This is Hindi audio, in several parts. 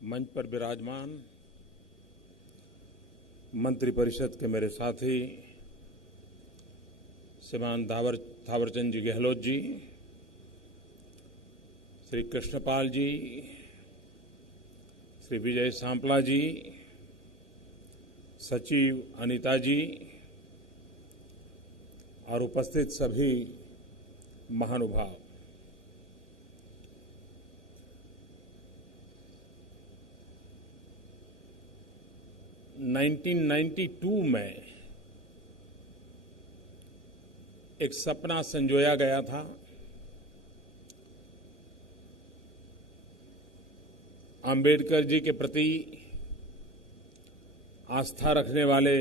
मंच पर विराजमान मंत्रिपरिषद के मेरे साथी श्रीमान थावरचंद जी गहलोत जी, श्री कृष्णपाल जी, श्री विजय सांपला जी, सचिव अनीता जी और उपस्थित सभी महानुभाव, 1992 में एक सपना संजोया गया था। आम्बेडकर जी के प्रति आस्था रखने वाले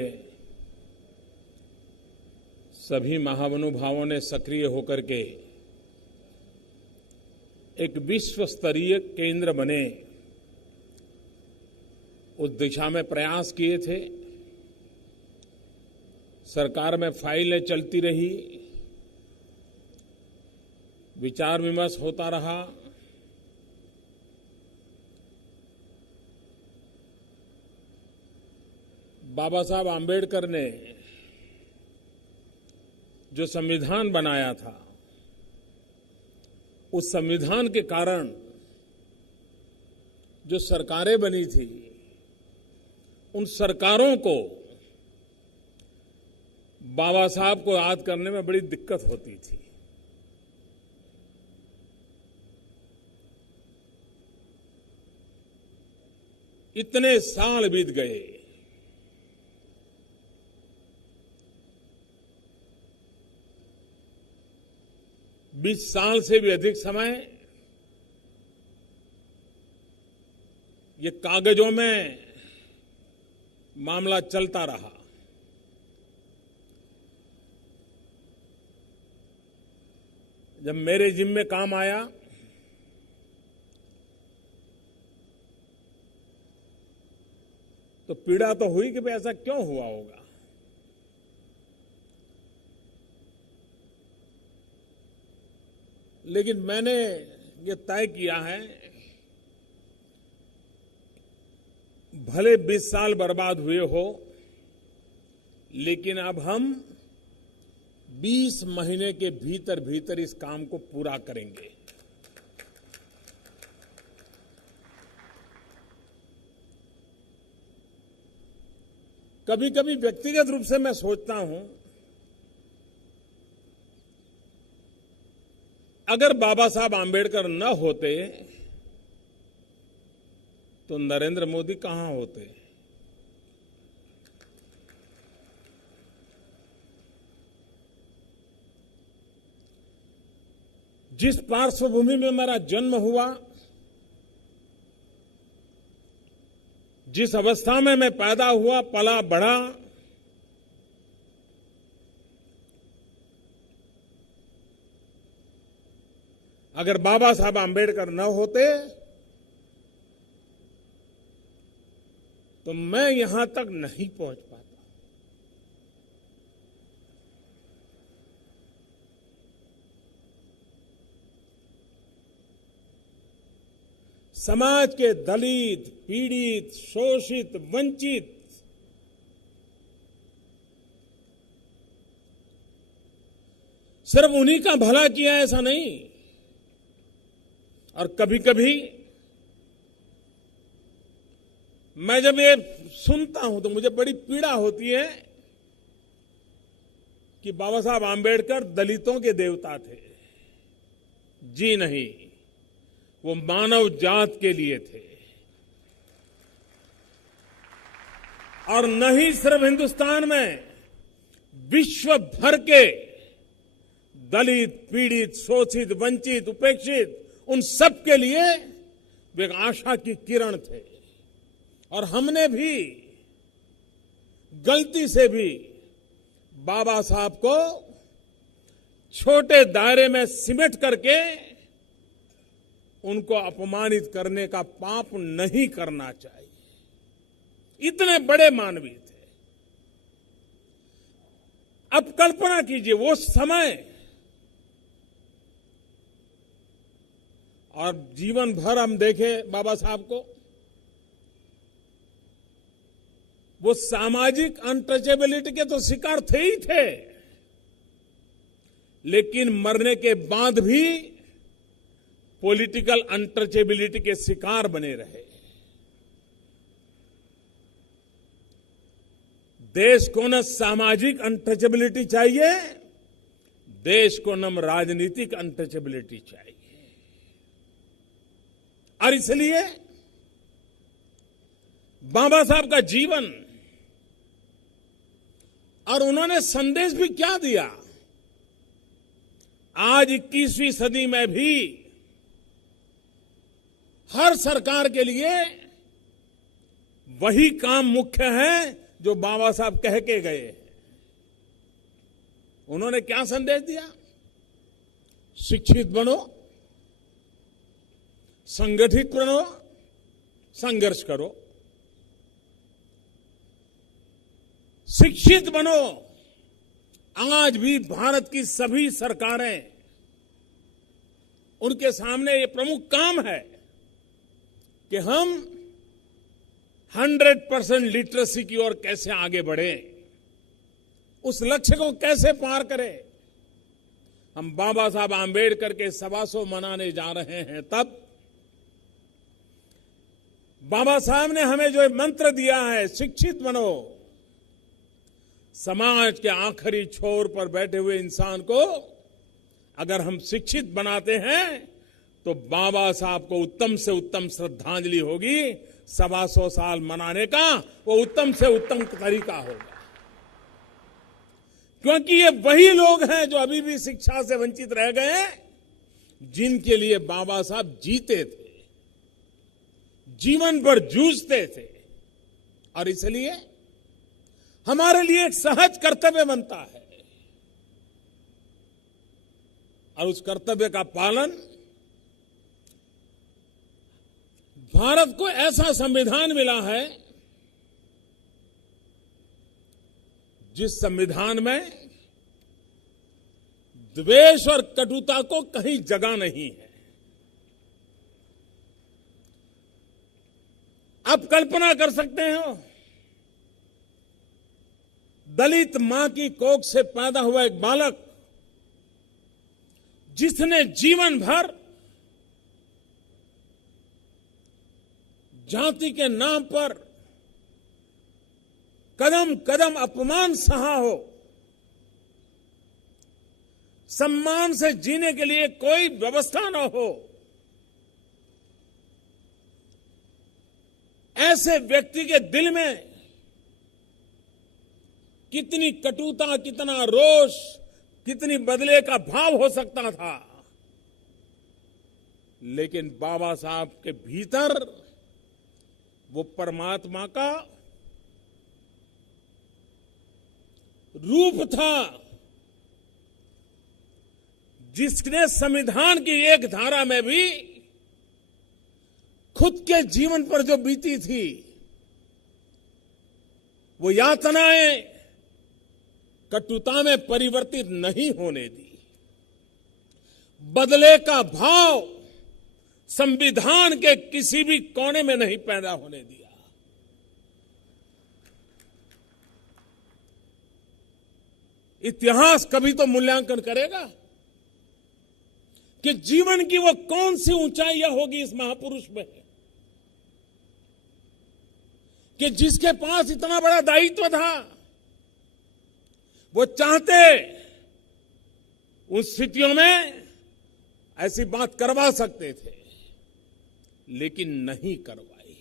सभी महानुभावों ने सक्रिय होकर के एक विश्व स्तरीय केंद्र बने, उस दिशा में प्रयास किए थे। सरकार में फाइलें चलती रही, विचार विमर्श होता रहा। बाबा साहब आम्बेडकर ने जो संविधान बनाया था, उस संविधान के कारण जो सरकारें बनी थी, उन सरकारों को बाबा साहब को याद करने में बड़ी दिक्कत होती थी। इतने साल बीत गए, बीस साल से भी अधिक समय ये कागजों में मामला चलता रहा। जब मेरे जिम्मे काम आया तो पीड़ा तो हुई कि भाई ऐसा क्यों हुआ होगा। लेकिन मैंने ये तय किया है, भले 20 साल बर्बाद हुए हो, लेकिन अब हम 20 महीने के भीतर भीतर इस काम को पूरा करेंगे। कभी कभी व्यक्तिगत रूप से मैं सोचता हूं, अगर बाबा साहब आम्बेडकर न होते तो नरेंद्र मोदी कहां होते। जिस पार्श्वभूमि में मेरा जन्म हुआ, जिस अवस्था में मैं पैदा हुआ, पला बढ़ा, अगर बाबा साहब आम्बेडकर न होते तो मैं यहां तक नहीं पहुंच पाता। समाज के दलित, पीड़ित, शोषित, वंचित, सिर्फ उन्हीं का भला किया ऐसा नहीं। और कभी कभी मैं जब ये सुनता हूं तो मुझे बड़ी पीड़ा होती है कि बाबा साहब आम्बेडकर दलितों के देवता थे। जी नहीं, वो मानव जात के लिए थे। और नहीं सिर्फ हिंदुस्तान में, विश्व भर के दलित, पीड़ित, शोषित, वंचित, उपेक्षित, उन सब के लिए वे एक आशा की किरण थे। और हमने भी गलती से भी बाबा साहब को छोटे दायरे में सिमट करके उनको अपमानित करने का पाप नहीं करना चाहिए। इतने बड़े मानवीय थे। अब कल्पना कीजिए वो समय, और जीवन भर हम देखें बाबा साहब को, वो सामाजिक अनटचेबिलिटी के तो शिकार थे ही थे, लेकिन मरने के बाद भी पॉलिटिकल अनटचेबिलिटी के शिकार बने रहे। देश को न सामाजिक अनटचेबिलिटी चाहिए, देश को न राजनीतिक अनटचेबिलिटी चाहिए। और इसलिए बाबा साहब का जीवन और उन्होंने संदेश भी क्या दिया, आज 21वीं सदी में भी हर सरकार के लिए वही काम मुख्य है जो बाबा साहब कह के गए। उन्होंने क्या संदेश दिया? शिक्षित बनो, संगठित बनो, संघर्ष करो। शिक्षित बनो। आज भी भारत की सभी सरकारें, उनके सामने ये प्रमुख काम है कि हम 100% लिटरेसी की ओर कैसे आगे बढ़ें, उस लक्ष्य को कैसे पार करें। हम बाबा साहब आंबेडकर के 125 मनाने जा रहे हैं, तब बाबा साहब ने हमें जो मंत्र दिया है, शिक्षित बनो, समाज के आखिरी छोर पर बैठे हुए इंसान को अगर हम शिक्षित बनाते हैं तो बाबा साहब को उत्तम से उत्तम श्रद्धांजलि होगी। 125 साल मनाने का वो उत्तम से उत्तम तरीका होगा, क्योंकि ये वही लोग हैं जो अभी भी शिक्षा से वंचित रह गए, जिनके लिए बाबा साहब जीते थे, जीवन भर जूझते थे। और इसलिए हमारे लिए एक सहज कर्तव्य बनता है, और उस कर्तव्य का पालन भारत को ऐसा संविधान मिला है जिस संविधान में द्वेष और कटुता को कहीं जगह नहीं है। आप कल्पना कर सकते हो, दलित मां की कोख से पैदा हुआ एक बालक जिसने जीवन भर जाति के नाम पर कदम कदम अपमान सहा हो, सम्मान से जीने के लिए कोई व्यवस्था न हो, ऐसे व्यक्ति के दिल में कितनी कटुता, कितना रोष, कितनी बदले का भाव हो सकता था। लेकिन बाबा साहब के भीतर वो परमात्मा का रूप था, जिसने संविधान की एक धारा में भी खुद के जीवन पर जो बीती थी, वो यातनाएं कटुता में परिवर्तित नहीं होने दी। बदले का भाव संविधान के किसी भी कोने में नहीं पैदा होने दिया। इतिहास कभी तो मूल्यांकन करेगा कि जीवन की वो कौन सी ऊंचाइयां होगी इस महापुरुष में, कि जिसके पास इतना बड़ा दायित्व था। वो चाहते उन स्थितियों में ऐसी बात करवा सकते थे, लेकिन नहीं करवाई।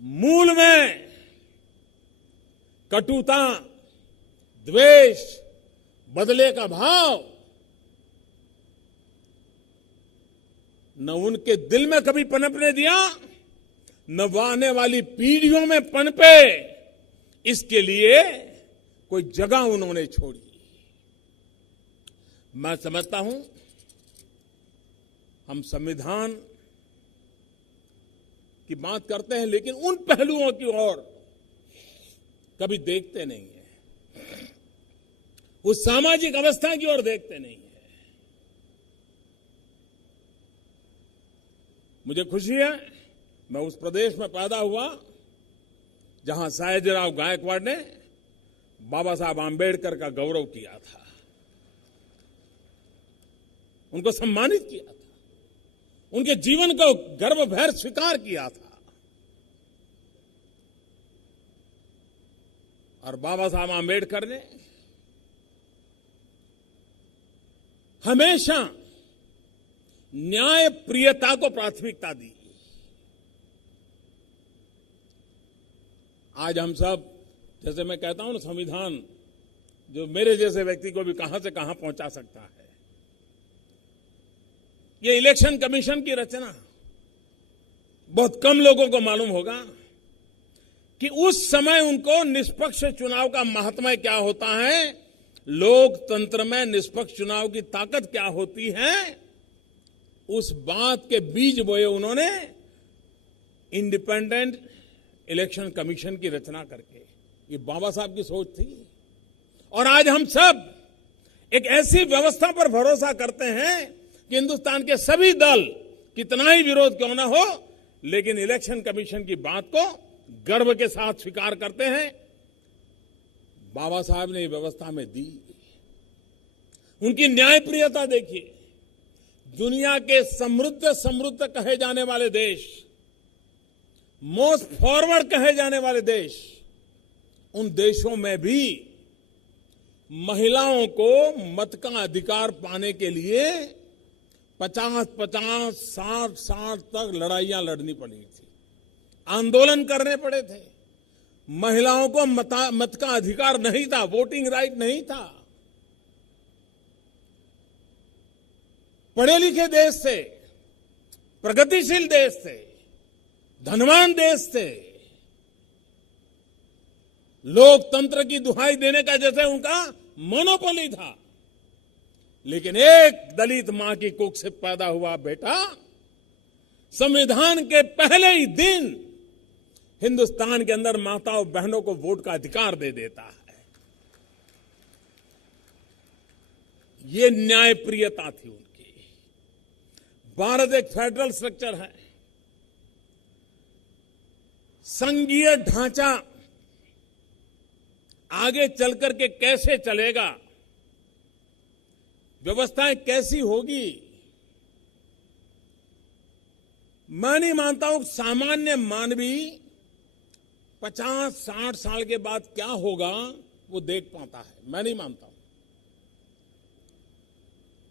मूल में कटुता, द्वेष, बदले का भाव न उनके दिल में कभी पनपने दिया, न आने वाली पीढ़ियों में पनपे, इसके लिए कोई जगह उन्होंने छोड़ी। मैं समझता हूं हम संविधान की बात करते हैं, लेकिन उन पहलुओं की ओर कभी देखते नहीं है, उस सामाजिक अवस्था की ओर देखते नहीं है। मुझे खुशी है मैं उस प्रदेश में पैदा हुआ जहां सयाजीराव गायकवाड़ ने बाबा साहब आंबेडकर का गौरव किया था, उनको सम्मानित किया था, उनके जीवन को गर्वभर स्वीकार किया था। और बाबा साहब आंबेडकर ने हमेशा न्याय प्रियता को प्राथमिकता दी। आज हम सब, जैसे मैं कहता हूं ना, संविधान जो मेरे जैसे व्यक्ति को भी कहां से कहां पहुंचा सकता है। ये इलेक्शन कमीशन की रचना बहुत कम लोगों को मालूम होगा कि उस समय उनको निष्पक्ष चुनाव का महात्म्य क्या होता है, लोकतंत्र में निष्पक्ष चुनाव की ताकत क्या होती है, उस बात के बीज बोए उन्होंने इंडिपेंडेंट इलेक्शन कमीशन की रचना करके। ये बाबा साहब की सोच थी। और आज हम सब एक ऐसी व्यवस्था पर भरोसा करते हैं कि हिंदुस्तान के सभी दल कितना ही विरोध क्यों ना हो, लेकिन इलेक्शन कमीशन की बात को गर्व के साथ स्वीकार करते हैं। बाबा साहब ने ये व्यवस्था में दी। उनकी न्यायप्रियता देखिए। दुनिया के समृद्ध कहे जाने वाले देश, मोस्ट फॉरवर्ड कहे जाने वाले देश, उन देशों में भी महिलाओं को मत का अधिकार पाने के लिए 50-50, 60-60 तक लड़ाइयां लड़नी पड़ी थी, आंदोलन करने पड़े थे। महिलाओं को मत का अधिकार नहीं था, वोटिंग राइट नहीं था। पढ़े लिखे देश थे, प्रगतिशील देश थे, धनवान देश थे, लोकतंत्र की दुहाई देने का जैसे उनका मोनोपोली था। लेकिन एक दलित मां की कुख से पैदा हुआ बेटा संविधान के पहले ही दिन हिंदुस्तान के अंदर माताओं बहनों को वोट का अधिकार दे देता है। ये न्यायप्रियता थी उनकी। भारत एक फेडरल स्ट्रक्चर है। संघीय ढांचा आगे चलकर के कैसे चलेगा, व्यवस्थाएं कैसी होगी, मैं नहीं मानता हूं सामान्य मानवी 50-60 साल के बाद क्या होगा वो देख पाता है। मैं नहीं मानता हूं।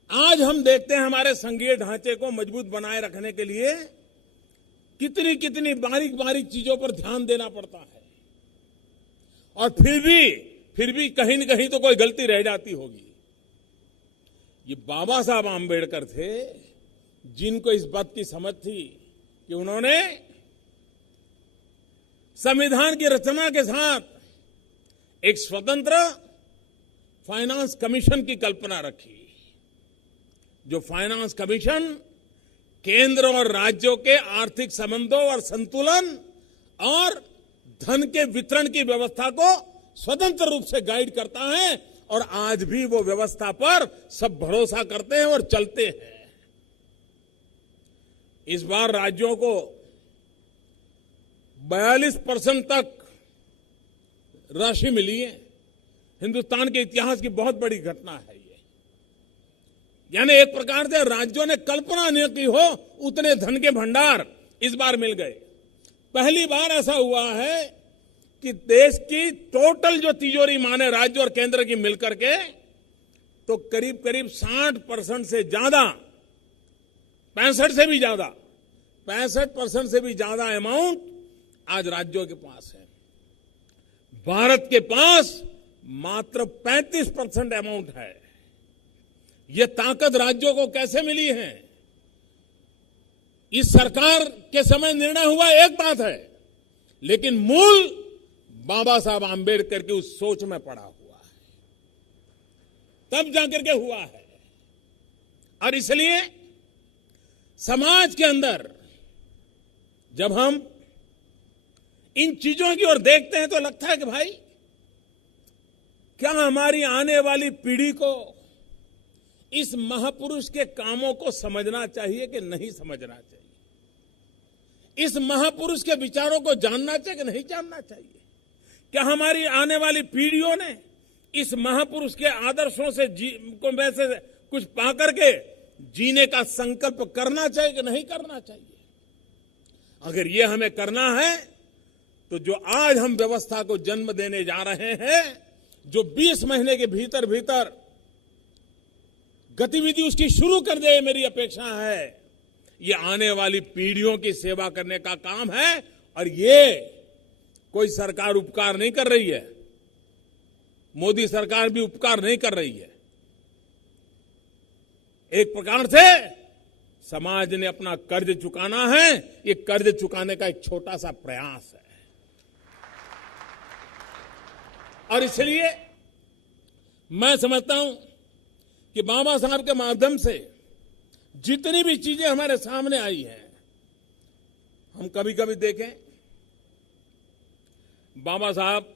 आज हम देखते हैं हमारे संघीय ढांचे को मजबूत बनाए रखने के लिए कितनी कितनी बारीक बारीक चीजों पर ध्यान देना पड़ता है। और फिर भी कहीं न कहीं तो कोई गलती रह जाती होगी। ये बाबा साहब आंबेडकर थे जिनको इस बात की समझ थी कि उन्होंने संविधान की रचना के साथ एक स्वतंत्र फाइनेंस कमीशन की कल्पना रखी। जो फाइनेंस कमीशन केंद्र और राज्यों के आर्थिक संबंधों और संतुलन और धन के वितरण की व्यवस्था को स्वतंत्र रूप से गाइड करता है। और आज भी वो व्यवस्था पर सब भरोसा करते हैं और चलते हैं। इस बार राज्यों को 42% तक राशि मिली है। हिंदुस्तान के इतिहास की बहुत बड़ी घटना है ये। यानी एक प्रकार से राज्यों ने कल्पना नहीं की हो उतने धन के भंडार इस बार मिल गए। पहली बार ऐसा हुआ है कि देश की टोटल जो तिजोरी माने राज्य और केंद्र की मिलकर के तो करीब करीब 60% से ज्यादा, 65% से भी ज्यादा अमाउंट आज राज्यों के पास है। भारत के पास मात्र 35% अमाउंट है। ये ताकत राज्यों को कैसे मिली है? इस सरकार के समय निर्णय हुआ एक बात है, लेकिन मूल बाबा साहब आंबेडकर की उस सोच में पड़ा हुआ है, तब जाकर के हुआ है। और इसलिए समाज के अंदर जब हम इन चीजों की ओर देखते हैं तो लगता है कि भाई क्या हमारी आने वाली पीढ़ी को इस महापुरुष के कामों को समझना चाहिए कि नहीं समझना चाहिए? इस महापुरुष के विचारों को जानना चाहिए कि नहीं जानना चाहिए? क्या हमारी आने वाली पीढ़ियों ने इस महापुरुष के आदर्शों से में से कुछ पाकर के जीने का संकल्प करना चाहिए कि नहीं करना चाहिए? अगर ये हमें करना है तो जो आज हम व्यवस्था को जन्म देने जा रहे हैं, जो 20 महीने के भीतर भीतर गतिविधि उसकी शुरू कर दे, मेरी अपेक्षा है। ये आने वाली पीढ़ियों की सेवा करने का काम है और ये कोई सरकार उपकार नहीं कर रही है। मोदी सरकार भी उपकार नहीं कर रही है। एक प्रकार से समाज ने अपना कर्ज चुकाना है, ये कर्ज चुकाने का एक छोटा सा प्रयास है। और इसलिए मैं समझता हूं कि बाबा साहब के माध्यम से जितनी भी चीजें हमारे सामने आई हैं, हम कभी कभी देखें बाबा साहब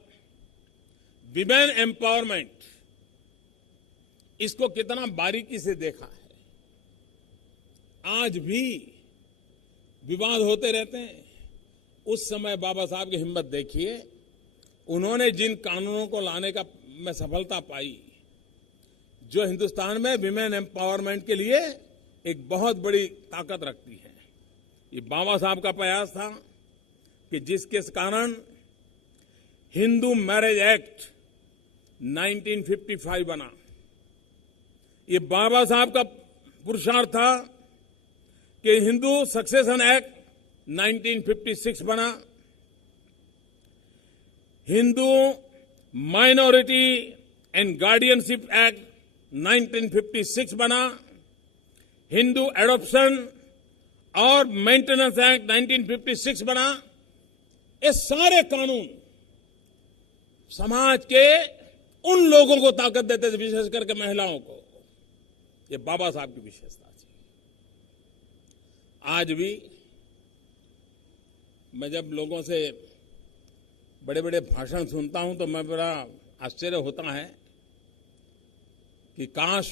विमेन एम्पावरमेंट, इसको कितना बारीकी से देखा है। आज भी विवाद होते रहते हैं। उस समय बाबा साहब की हिम्मत देखिए, उन्होंने जिन कानूनों को लाने का में सफलता पाई, जो हिंदुस्तान में विमेन एम्पावरमेंट के लिए एक बहुत बड़ी ताकत रखती है। ये बाबा साहब का प्रयास था कि जिसके कारण हिंदू मैरिज एक्ट 1955 बना। ये बाबा साहब का पुरुषार्थ था कि हिंदू सक्सेशन एक्ट 1956 बना। Hindu minority and guardianship act 1956 बना। हिंदू एडॉप्शन और मेंटेनेंस एक्ट 1956 बना। ये सारे कानून समाज के उन लोगों को ताकत देते थे, विशेष करके महिलाओं को। ये बाबा साहब की विशेषता थी। आज भी मैं जब लोगों से बड़े बड़े भाषण सुनता हूं तो मैं बड़ा आश्चर्य होता है कि काश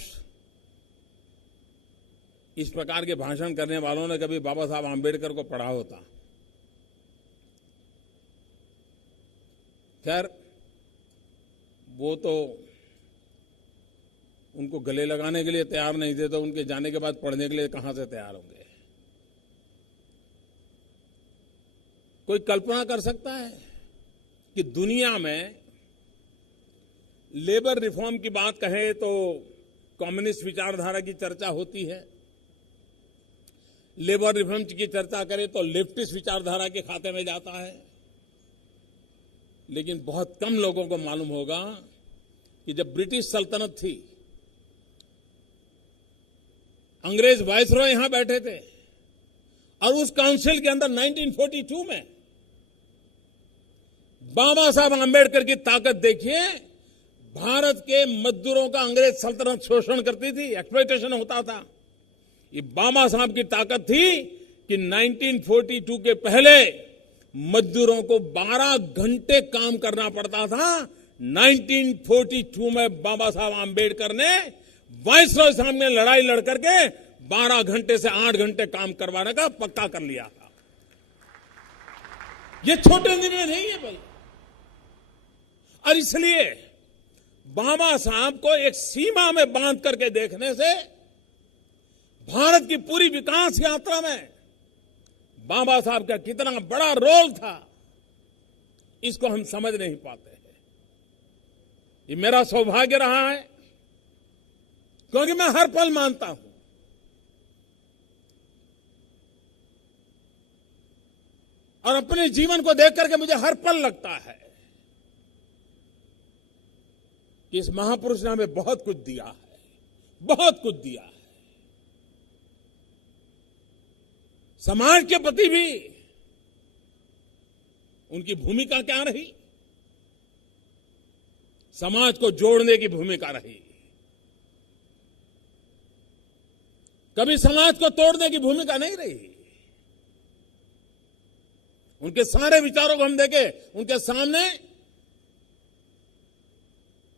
इस प्रकार के भाषण करने वालों ने कभी बाबा साहब आंबेडकर को पढ़ा होता। खैर, वो तो उनको गले लगाने के लिए तैयार नहीं थे, तो उनके जाने के बाद पढ़ने के लिए कहां से तैयार होंगे? कोई कल्पना कर सकता है कि दुनिया में लेबर रिफॉर्म की बात कहे तो कम्युनिस्ट विचारधारा की चर्चा होती है, लेबर रिफॉर्म की चर्चा करें तो लेफ्टिस्ट विचारधारा के खाते में जाता है। लेकिन बहुत कम लोगों को मालूम होगा कि जब ब्रिटिश सल्तनत थी, अंग्रेज वायसरॉय यहां बैठे थे और उस काउंसिल के अंदर 1942 में बाबा साहब आंबेडकर की ताकत देखिए। भारत के मजदूरों का अंग्रेज सल्तनत शोषण करती थी, एक्सप्लॉयटेशन होता था। ये बाबा साहब की ताकत थी कि 1942 के पहले मजदूरों को 12 घंटे काम करना पड़ता था। 1942 में बाबा साहब आंबेडकर ने वायसरॉय सामने लड़ाई लड़ करके 12 घंटे से 8 घंटे काम करवाने का पक्का कर लिया था। ये छोटे निर्णय नहीं है भाई। और इसलिए बाबा साहब को एक सीमा में बांध करके देखने से भारत की पूरी विकास यात्रा में बाबा साहब का कितना बड़ा रोल था, इसको हम समझ नहीं पाते हैं। ये मेरा सौभाग्य रहा है, क्योंकि मैं हर पल मानता हूं और अपने जीवन को देख करके मुझे हर पल लगता है कि इस महापुरुष ने हमें बहुत कुछ दिया है, बहुत कुछ दिया है। समाज के प्रति भी उनकी भूमिका क्या रही? समाज को जोड़ने की भूमिका रही, कभी समाज को तोड़ने की भूमिका नहीं रही। उनके सारे विचारों को हम देखें, उनके सामने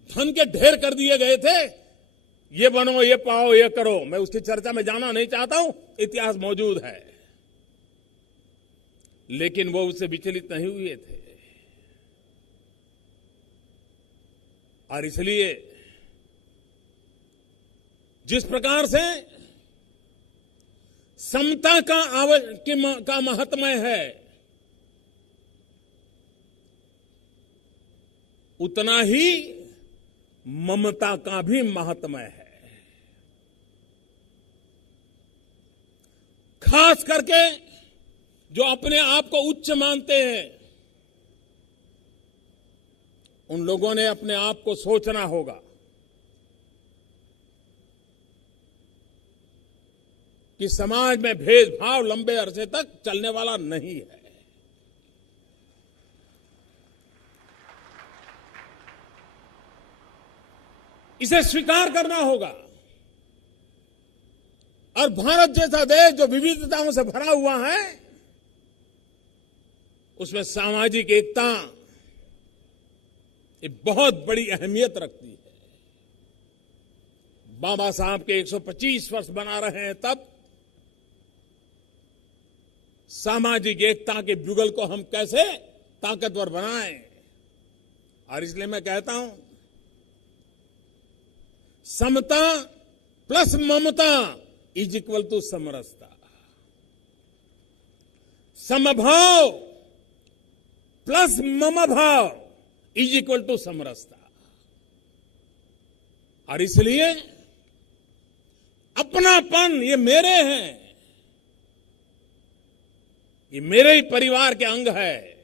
धन के ढेर कर दिए गए थे, ये बनो, ये पाओ, ये करो। मैं उसकी चर्चा में जाना नहीं चाहता हूं, इतिहास मौजूद है। लेकिन वो उससे विचलित नहीं हुए थे। और इसलिए जिस प्रकार से समता का महात्म्य है, उतना ही ममता का भी महात्म्य है। खास करके जो अपने आप को उच्च मानते हैं, उन लोगों ने अपने आप को सोचना होगा कि समाज में भेदभाव लंबे अरसे तक चलने वाला नहीं है। इसे स्वीकार करना होगा। और भारत जैसा देश जो विविधताओं से भरा हुआ है, उसमें सामाजिक एकता एक बहुत बड़ी अहमियत रखती है। बाबा साहब के 125 वर्ष बना रहे हैं, तब सामाजिक एकता के युगल को हम कैसे ताकतवर बनाएं। और इसलिए मैं कहता हूं, समता प्लस ममता इज इक्वल टू समरसता। समभाव प्लस मम भाव इज इक्वल टू समरसता। और इसलिए अपनापन, ये मेरे हैं, ये मेरे ही परिवार के अंग है,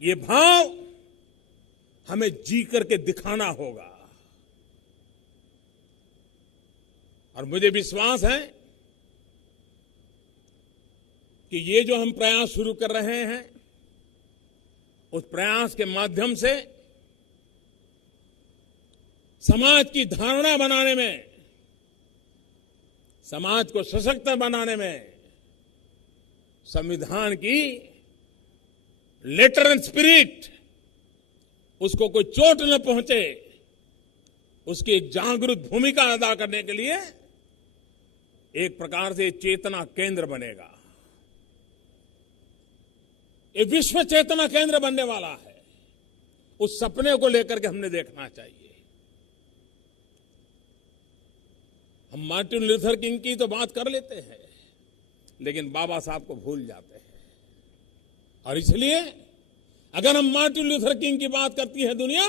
ये भाव हमें जी करके दिखाना होगा। और मुझे विश्वास है कि ये जो हम प्रयास शुरू कर रहे हैं, उस प्रयास के माध्यम से समाज की धारणा बनाने में, समाज को सशक्त बनाने में, संविधान की लेटर एंड स्पिरिट, उसको कोई चोट न पहुंचे, उसकी एक जागरूक भूमिका अदा करने के लिए एक प्रकार से चेतना केंद्र बनेगा। ये विश्व चेतना केंद्र बनने वाला है। उस सपने को लेकर के हमने देखना चाहिए। हम मार्टिन लूथर किंग की तो बात कर लेते हैं, लेकिन बाबा साहब को भूल जाते हैं। और इसलिए अगर हम मार्टिन लूथर किंग की बात करती है दुनिया,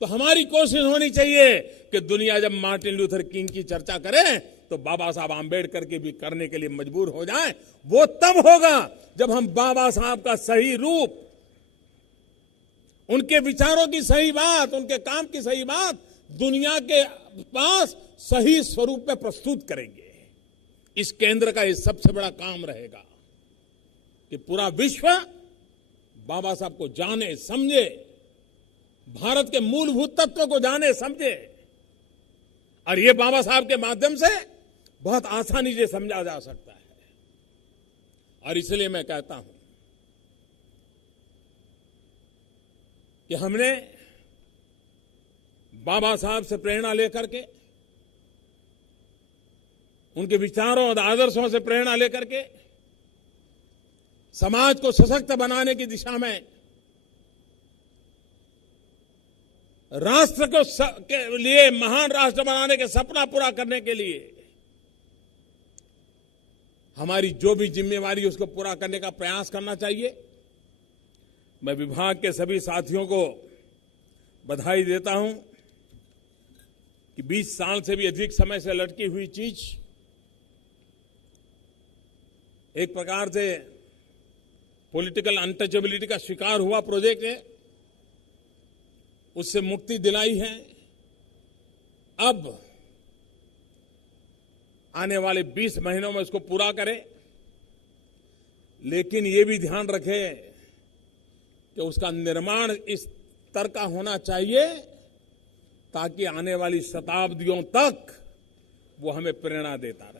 तो हमारी कोशिश होनी चाहिए कि दुनिया जब मार्टिन लूथर किंग की चर्चा करे, तो बाबा साहब आंबेडकर की भी करने के लिए मजबूर हो जाए। वो तब होगा जब हम बाबा साहब का सही रूप, उनके विचारों की सही बात, उनके काम की सही बात दुनिया के पास सही स्वरूप में प्रस्तुत करेंगे। इस केंद्र का ये सबसे बड़ा काम रहेगा कि पूरा विश्व बाबा साहब को जाने समझे, भारत के मूलभूत तत्व को जाने समझे। और ये बाबा साहब के माध्यम से बहुत आसानी से समझा जा सकता है। और इसलिए मैं कहता हूं कि हमने बाबा साहब से प्रेरणा लेकर के, उनके विचारों और आदर्शों से प्रेरणा लेकर के समाज को सशक्त बनाने की दिशा में, राष्ट्र को के लिए महान राष्ट्र बनाने के सपना पूरा करने के लिए हमारी जो भी जिम्मेवारी उसको पूरा करने का प्रयास करना चाहिए। मैं विभाग के सभी साथियों को बधाई देता हूं कि 20 साल से भी अधिक समय से लटकी हुई चीज एक प्रकार से पॉलिटिकल अनटचेबिलिटी का शिकार हुआ प्रोजेक्ट है, उससे मुक्ति दिलाई है। अब आने वाले 20 महीनों में इसको पूरा करें, लेकिन ये भी ध्यान रखें कि उसका निर्माण इस स्तर का होना चाहिए ताकि आने वाली शताब्दियों तक वो हमें प्रेरणा देता रहे।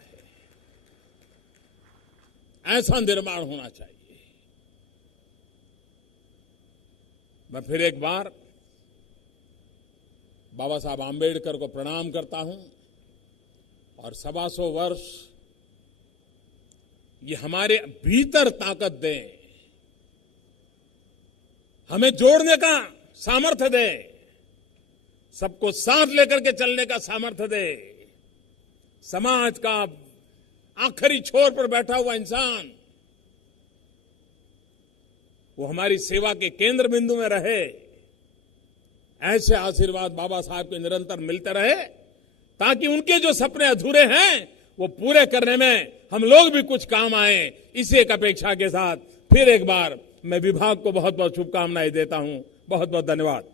ऐसा निर्माण होना चाहिए। मैं फिर एक बार बाबा साहब आंबेडकर को प्रणाम करता हूं और 125 वर्ष ये हमारे भीतर ताकत दे, हमें जोड़ने का सामर्थ्य दे सबको साथ लेकर के चलने का सामर्थ्य दे। समाज का आखिरी छोर पर बैठा हुआ इंसान वो हमारी सेवा के केंद्र बिंदु में रहे। ऐसे आशीर्वाद बाबा साहब के निरंतर मिलते रहे ताकि उनके जो सपने अधूरे हैं वो पूरे करने में हम लोग भी कुछ काम आए। इसी एक अपेक्षा के साथ फिर एक बार मैं विभाग को बहुत बहुत शुभकामनाएं देता हूं। बहुत बहुत धन्यवाद।